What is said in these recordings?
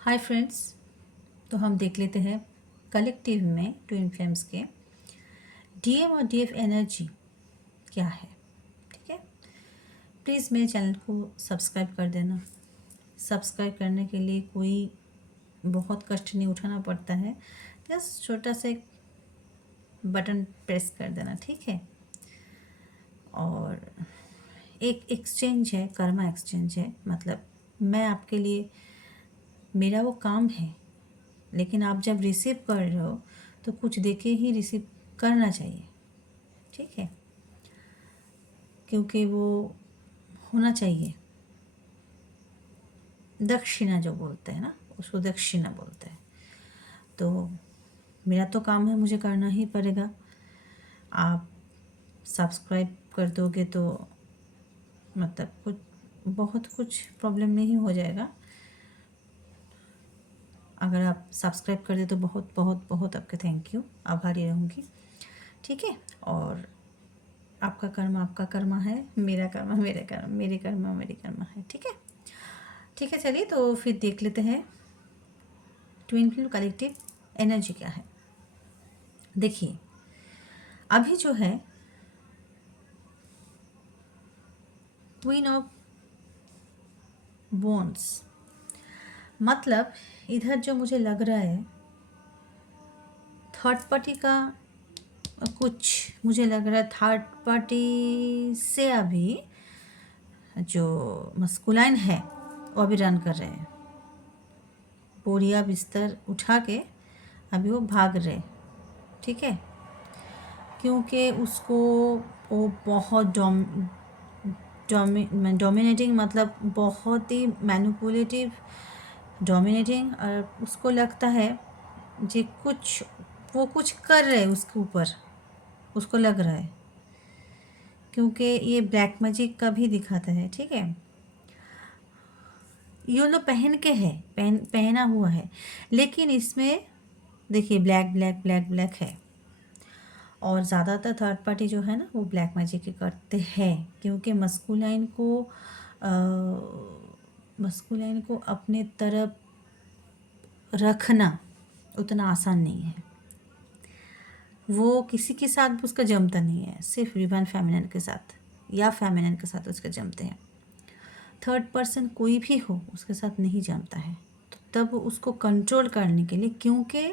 Hi friends. तो हम देख लेते हैं कलेक्टिव में ट्विन फ्लेम्स के डीएम और डीएफ एनर्जी क्या है। ठीक है, प्लीज़ मेरे चैनल को सब्सक्राइब कर देना। सब्सक्राइब करने के लिए कोई बहुत कष्ट नहीं उठाना पड़ता है, जस्ट छोटा सा एक बटन प्रेस कर देना। ठीक है, और एक एक्सचेंज है, कर्मा एक्सचेंज है। मतलब मैं आपके लिए, मेरा वो काम है, लेकिन आप जब रिसीव कर रहे हो तो कुछ देके ही रिसीव करना चाहिए। ठीक है, क्योंकि वो होना चाहिए। दक्षिणा जो बोलते हैं ना, उसको दक्षिणा बोलते हैं। तो मेरा तो काम है, मुझे करना ही पड़ेगा। आप सब्सक्राइब कर दोगे तो मतलब कुछ बहुत कुछ प्रॉब्लम नहीं हो जाएगा। अगर आप सब्सक्राइब कर दे तो बहुत बहुत बहुत आपके थैंक यू, आभारी रहूँगी। ठीक है, और आपका कर्म है, मेरा कर्म मेरे कर्म, मेरे कर्म मेरी कर्म है। ठीक है, ठीक है, चलिए तो फिर देख लेते हैं ट्विन फ्लेम कलेक्टिव एनर्जी क्या है। देखिए, अभी जो है क्वीन ऑफ बोन्स, मतलब इधर जो मुझे लग रहा है थर्ड पार्टी का, कुछ मुझे लग रहा है थर्ड पार्टी से अभी जो मस्कुलाइन है वो अभी रन कर रहे हैं। बोरिया बिस्तर उठा के अभी वो भाग रहे। ठीक है, क्योंकि उसको वो बहुत डोमिनेटिंग, मतलब बहुत ही मैनिपुलेटिव, डोमिनेटिंग, और उसको लगता है जे कुछ वो कुछ कर रहे हैं उसके ऊपर, उसको लग रहा है, क्योंकि ये ब्लैक मैजिक का भी दिखाता है। ठीक है, ये लोग पहन के है, पहना हुआ है, लेकिन इसमें देखिए ब्लैक ब्लैक ब्लैक ब्लैक है। और ज़्यादातर थर्ड पार्टी जो है ना वो ब्लैक मैजिक ही करते हैं, क्योंकि मस्कुलाइन को अपने तरफ रखना उतना आसान नहीं है। वो किसी के साथ भी उसका जमता नहीं है, सिर्फ डिवाइन फेमिनिन के साथ या फेमिनिन के साथ उसके जमते हैं। थर्ड पर्सन कोई भी हो उसके साथ नहीं जमता है। तो तब उसको कंट्रोल करने के लिए, क्योंकि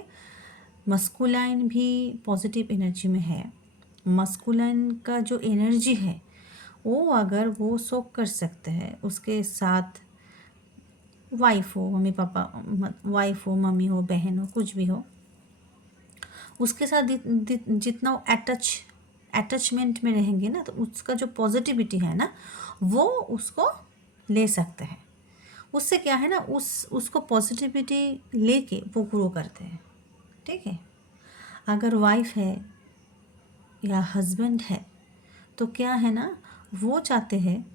मस्कुलाइन भी पॉजिटिव एनर्जी में है, मस्कुलाइन का जो एनर्जी है वो अगर वो सोक कर सकते हैं उसके साथ, वाइफ हो, मम्मी पापा, वाइफ हो, मम्मी हो, बहन हो, कुछ भी हो, उसके साथ जितना वो अटैचमेंट में रहेंगे ना, तो उसका जो पॉजिटिविटी है ना वो उसको ले सकते हैं। उससे क्या है ना, उसको पॉजिटिविटी लेके वो ग्रो करते हैं। ठीक है, अगर वाइफ है या हस्बैंड है तो क्या है ना, वो चाहते हैं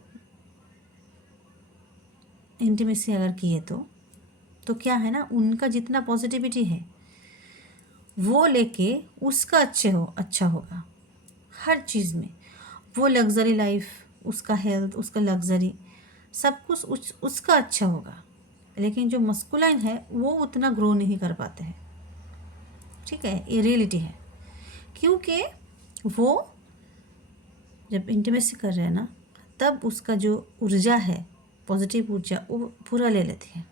इंटीमेसी अगर किए तो क्या है ना, उनका जितना पॉजिटिविटी है वो लेके उसका अच्छा होगा हर चीज़ में। वो लग्जरी लाइफ, उसका हेल्थ, उसका लग्जरी, सब कुछ उसका अच्छा होगा। लेकिन जो मस्कुलाइन है वो उतना ग्रो नहीं कर पाते हैं। ठीक है, ये रियलिटी है, क्योंकि वो जब इंटीमेसी कर रहे हैं ना तब उसका जो ऊर्जा है, पॉजिटिव ऊर्जा, वो पूरा ले लेती है।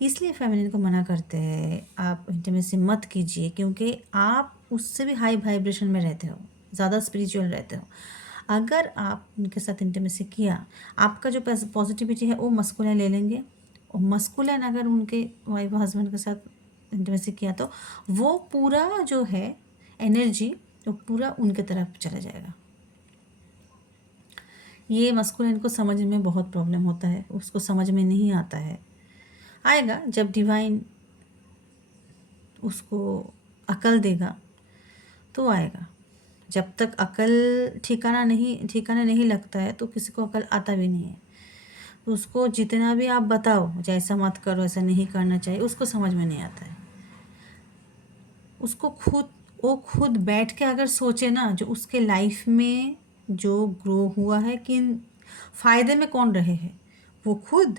इसलिए फेमिनिन को मना करते हैं आप इंटीमेसी मत कीजिए, क्योंकि आप उससे भी हाई वाइब्रेशन में रहते हो, ज़्यादा स्पिरिचुअल रहते हो। अगर आप उनके साथ इंटीमेसी किया, आपका जो पॉजिटिविटी है वो मस्कुलाइन ले लेंगे, और मस्कुलाइन अगर उनके वाइफ हस्बैंड के साथ इंटीमेसी किया तो वो पूरा जो है एनर्जी वो पूरा उनके तरफ चला जाएगा। ये मस्कुलाइन को समझ में बहुत प्रॉब्लम होता है, उसको समझ में नहीं आता है। आएगा जब डिवाइन उसको अकल देगा तो आएगा। जब तक अकल ठिकाना नहीं लगता है तो किसी को अकल आता भी नहीं है। तो उसको जितना भी आप बताओ जैसा मत करो, ऐसा नहीं करना चाहिए, उसको समझ में नहीं आता है। उसको वो खुद बैठ के अगर सोचे ना, जो उसके लाइफ में जो ग्रो हुआ है, किन फ़ायदे में कौन रहे हैं, वो खुद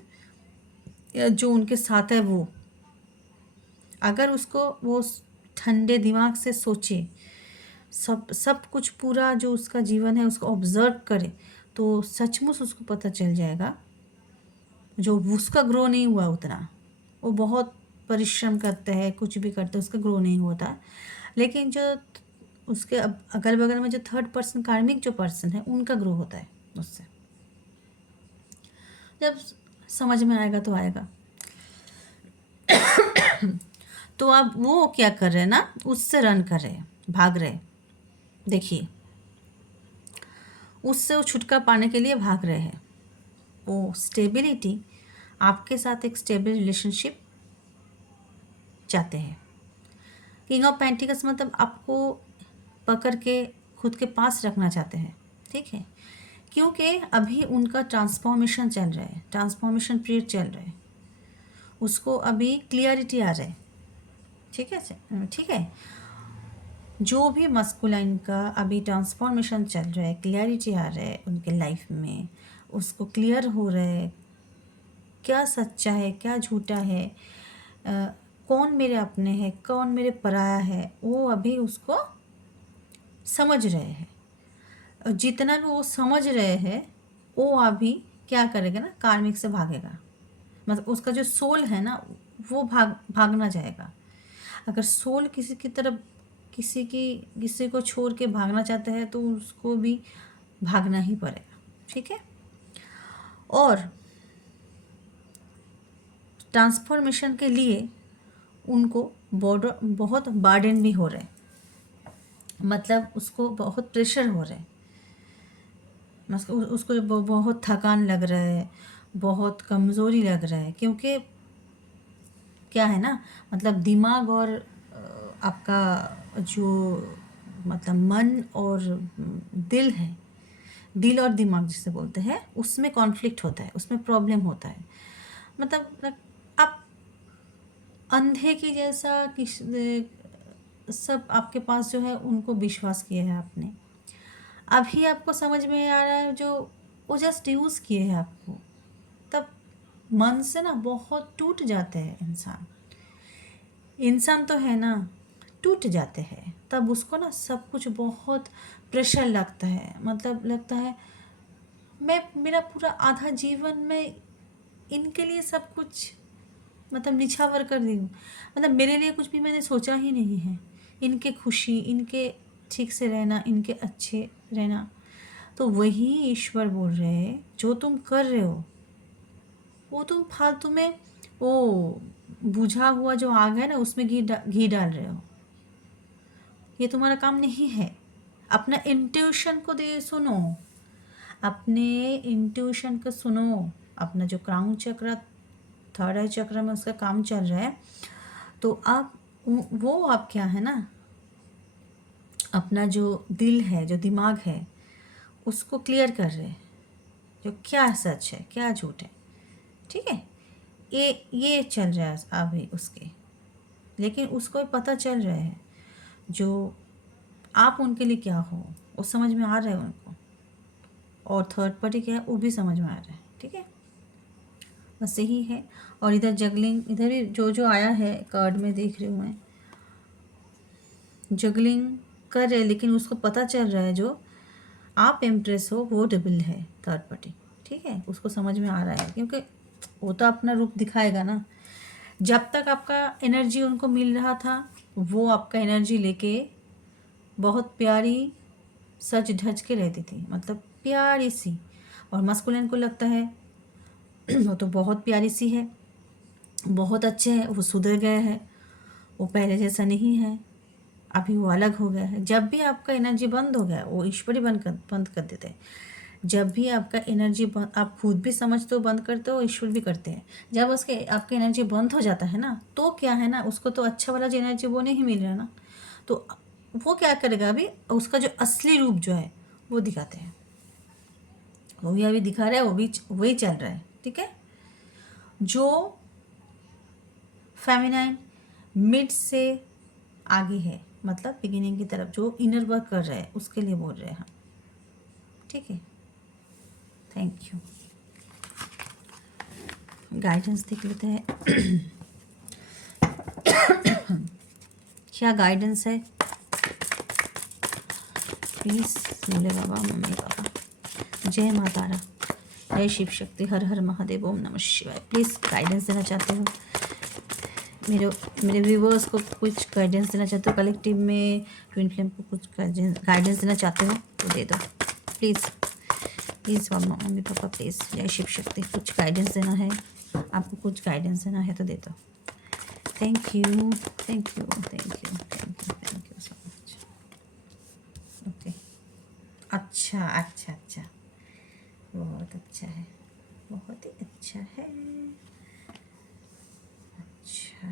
या जो उनके साथ है वो, अगर उसको वो ठंडे दिमाग से सोचे, सब कुछ पूरा जो उसका जीवन है उसको ऑब्जर्व करे, तो सचमुच उसको पता चल जाएगा जो उसका ग्रो नहीं हुआ उतना। वो बहुत परिश्रम करते हैं, कुछ भी करते हैं, उसका ग्रो नहीं होता। लेकिन जो उसके अगल बगल में जो थर्ड पर्सन कार्मिक जो पर्सन है उनका ग्रो होता है उससे। जब समझ में आएगा तो आएगा। तो अब वो क्या कर रहे हैं ना, उससे रन कर रहे हैं, भाग रहे हैं। देखिए, उससे वो छुटकारा पाने के लिए भाग रहे हैं। वो स्टेबिलिटी, आपके साथ एक स्टेबल रिलेशनशिप चाहते हैं। किंग ऑफ पेंटिकल्स मतलब आपको पकड़ के खुद के पास रखना चाहते हैं, ठीक है। क्योंकि अभी उनका ट्रांसफॉर्मेशन चल रहा है, ट्रांसफॉर्मेशन पीरियड चल रहा है, उसको अभी क्लियरिटी आ रहा है, ठीक है, ठीक है। जो भी मस्कुलाइन का अभी ट्रांसफॉर्मेशन चल रहा है, क्लियरिटी आ रहा है उनके लाइफ में, उसको क्लियर हो रहा है क्या सच्चा है क्या झूठा है, कौन मेरे अपने हैं कौन मेरे पराया है, वो अभी उसको समझ रहे हैं। और जितना भी वो समझ रहे हैं, वो अभी क्या करेगा ना, कार्मिक से भागेगा। मतलब उसका जो सोल है ना, वो भागना जाएगा। अगर सोल किसी की तरफ किसी को छोड़ के भागना चाहता है तो उसको भी भागना ही पड़ेगा, ठीक है। और ट्रांसफॉर्मेशन के लिए उनको बहुत बर्डन भी हो रहे हैं, मतलब उसको बहुत प्रेशर हो रहा है, उसको बहुत थकान लग रहा है, बहुत कमज़ोरी लग रहा है। क्योंकि क्या है ना, मतलब दिमाग और आपका जो मतलब मन और दिल है, दिल और दिमाग जिसे बोलते हैं, उसमें कॉन्फ्लिक्ट होता है, उसमें प्रॉब्लम होता है। मतलब आप अंधे की जैसा सब आपके पास जो है उनको विश्वास किया है आपने, अभी आपको समझ में आ रहा है, जो वो जस्ट यूज़ किए हैं आपको, तब मन से ना बहुत टूट जाते हैं इंसान। इंसान तो है ना, टूट जाते हैं, तब उसको ना सब कुछ बहुत प्रेशर लगता है। मतलब लगता है मैं मेरा पूरा आधा जीवन में इनके लिए सब कुछ मतलब निछावर कर दी हूँ, मतलब मेरे लिए कुछ भी मैंने सोचा ही नहीं है। इनके खुशी, इनके ठीक से रहना, इनके अच्छे रहना, तो वही ईश्वर बोल रहे हैं जो तुम कर रहे हो वो तुम फालतू में वो बुझा हुआ जो आग है ना उसमें घी डाल रहे हो। ये तुम्हारा काम नहीं है। अपना इंट्यूशन को दे सुनो, अपने इंट्यूशन को सुनो। अपना जो क्राउन चक्र, थर्ड आई चक्र में उसका काम चल रहा है, तो आप वो आप क्या है ना, अपना जो दिल है, जो दिमाग है, उसको क्लियर कर रहे हैं, जो क्या सच है क्या झूठ है, ठीक है। ये चल रहा है अभी उसके, लेकिन उसको भी पता चल रहा है जो आप उनके लिए क्या हो, वो समझ में आ रहा है उनको, और थर्ड पार्टी क्या है वो भी समझ में आ रहा है, ठीक है। बस यही है। और इधर जगलिंग, इधर भी जो आया है कार्ड में देख रही हूँ मैं, जगलिंग कर रहे, लेकिन उसको पता चल रहा है जो आप इम्प्रेस हो वो डबल है थर्ड पार्टी, ठीक है। उसको समझ में आ रहा है, क्योंकि वो तो अपना रूप दिखाएगा ना। जब तक आपका एनर्जी उनको मिल रहा था, वो आपका एनर्जी लेके बहुत प्यारी सज धज के रहती थी, मतलब प्यारी सी। और मस्कुलिन को लगता है वो तो बहुत प्यारी सी है, बहुत अच्छे है, वो सुधर गए हैं, वो पहले जैसा नहीं है, अभी वो अलग हो गया है। जब भी आपका एनर्जी बंद हो गया, वो ईश्वरी बंद कर देते हैं। जब भी आपका एनर्जी आप खुद भी समझते हो बंद करते हो, ईश्वर भी करते हैं। जब उसके आपका एनर्जी बंद हो जाता है ना, तो क्या है ना, उसको तो अच्छा वाला जो एनर्जी वो नहीं मिल रहा ना, तो वो क्या करेगा, अभी उसका जो असली रूप जो है वो दिखाते हैं। वो भी अभी दिखा रहा है, वो भी वही चल रहा है, ठीक है। जो फेमिनाइन मिड से आगे है, मतलब बिगिनिंग की तरफ जो इनर वर्क कर रहा है, उसके लिए बोल रहे हैं हम, ठीक है। Thank you. गाइडेंस देख लेते हैं। क्या गाइडेंस है please Bhole Baba, mummy papa. जय माता रा, जय शिव शक्ति, हर हर महादेव, ओम नमः शिवाय। प्लीज़ गाइडेंस देना चाहते हो मेरे मेरे व्यूवर्स को, कुछ गाइडेंस देना चाहते हो कलेक्टिव में, ट्विन फ्लेम को कुछ गाइडेंस देना चाहते हो तो दे दो please please mummy papa please. जय शिव शक्ति, कुछ गाइडेंस देना है आपको, कुछ गाइडेंस देना है तो दे दो। Thank you thank you thank you thank you thank you so much. Okay, अच्छा अच्छा अच्छा, बहुत अच्छा है, बहुत ही अच्छा है। अच्छा,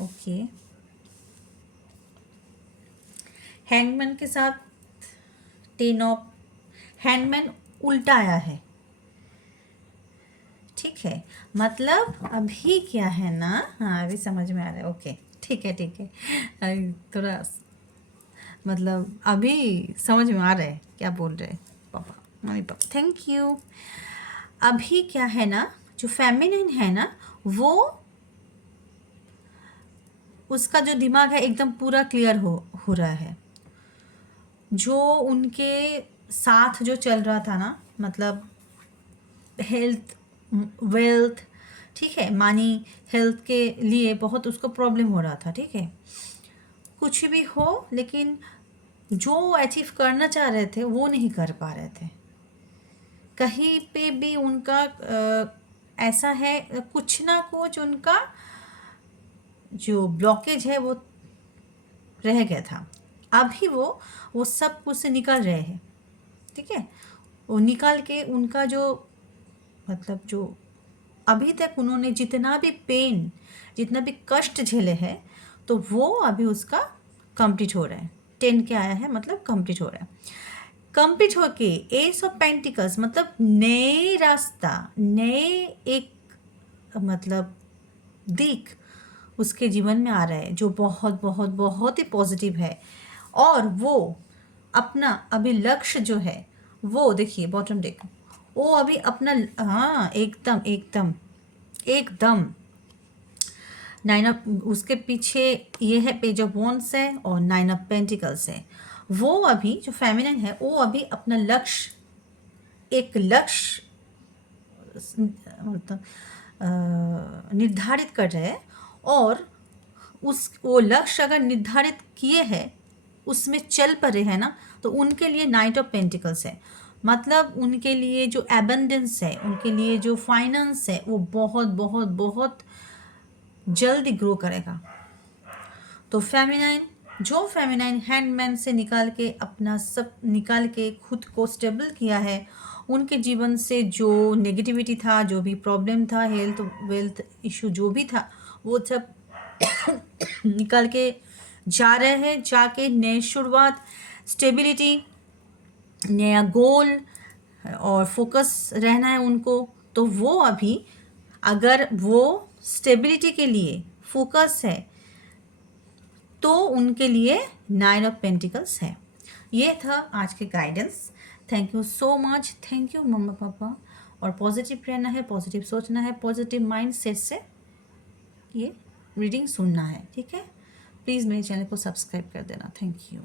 ओके। हैंगमैन के साथ 10 ऑफ हैंगमैन उल्टा आया है, ठीक है। मतलब अभी क्या है ना, हाँ अभी समझ में आ रहा है। ओके ठीक है ठीक है, थोड़ा मतलब अभी समझ में आ रहा है क्या बोल रहे हैं पापा, मम्मी पापा। Thank you. अभी क्या है ना, जो फेमिनिन है ना, वो उसका जो दिमाग है एकदम पूरा क्लियर हो रहा है। जो उनके साथ जो चल रहा था ना, मतलब हेल्थ, वेल्थ, ठीक है, मानी, हेल्थ के लिए बहुत उसको प्रॉब्लम हो रहा था, ठीक है। कुछ भी हो, लेकिन जो अचीव करना चाह रहे थे वो नहीं कर पा रहे थे। कहीं पे भी उनका ऐसा है, कुछ ना कुछ उनका जो ब्लॉकेज है वो रह गया था। अभी वो सब कुछ से निकल रहे हैं, ठीक है। वो निकाल के उनका जो मतलब जो अभी तक उन्होंने जितना भी पेन, जितना भी कष्ट झेले हैं, तो वो अभी उसका कंप्लीट हो रहा है। 10 के आया है मतलब कंप्लीट हो रहा है। कंप्लीट होके एस ऑफ पेंटिकल्स मतलब नए रास्ता, नए एक मतलब दिख उसके जीवन में आ रहा है, जो बहुत बहुत बहुत ही पॉजिटिव है। और वो अपना अभी लक्ष्य जो है, वो देखिए बॉटम डेक, वो अभी अपना, हाँ एकदम एकदम एकदम 9 ऑफ, उसके पीछे ये है पेज ऑफ वॉन्ड्स है और 9 ऑफ पेंटिकल्स है। वो अभी जो फेमिनिन है वो अभी अपना लक्ष्य, एक लक्ष्य मतलब निर्धारित कर रहे हैं। और उस वो लक्ष्य अगर निर्धारित किए हैं, उसमें चल पड़े हैं ना, तो उनके लिए 9 ऑफ पेंटिकल्स है। मतलब उनके लिए जो एबंडेंस है, उनके लिए जो फाइनेंस है, वो बहुत बहुत बहुत जल्दी ग्रो करेगा। तो फेमिनाइन, जो फेमिनाइन हैंडमैन से निकाल के अपना सब निकाल के खुद को स्टेबल किया है, उनके जीवन से जो नेगेटिविटी था, जो भी प्रॉब्लम था, हेल्थ वेल्थ इशू जो भी था, वो सब निकाल के जा रहे हैं। जाके नई शुरुआत, स्टेबिलिटी, नया गोल और फोकस रहना है उनको। तो वो अभी अगर वो स्टेबिलिटी के लिए फोकस है, तो उनके लिए 9 ऑफ पेंटिकल्स है। ये था आज के guidance. Thank you so much, thank you मम्मा पापा। और पॉजिटिव रहना है, पॉजिटिव सोचना है, पॉजिटिव माइंड सेट से ये रीडिंग सुनना है, ठीक है। प्लीज़ मेरे चैनल को सब्सक्राइब कर देना। Thank you.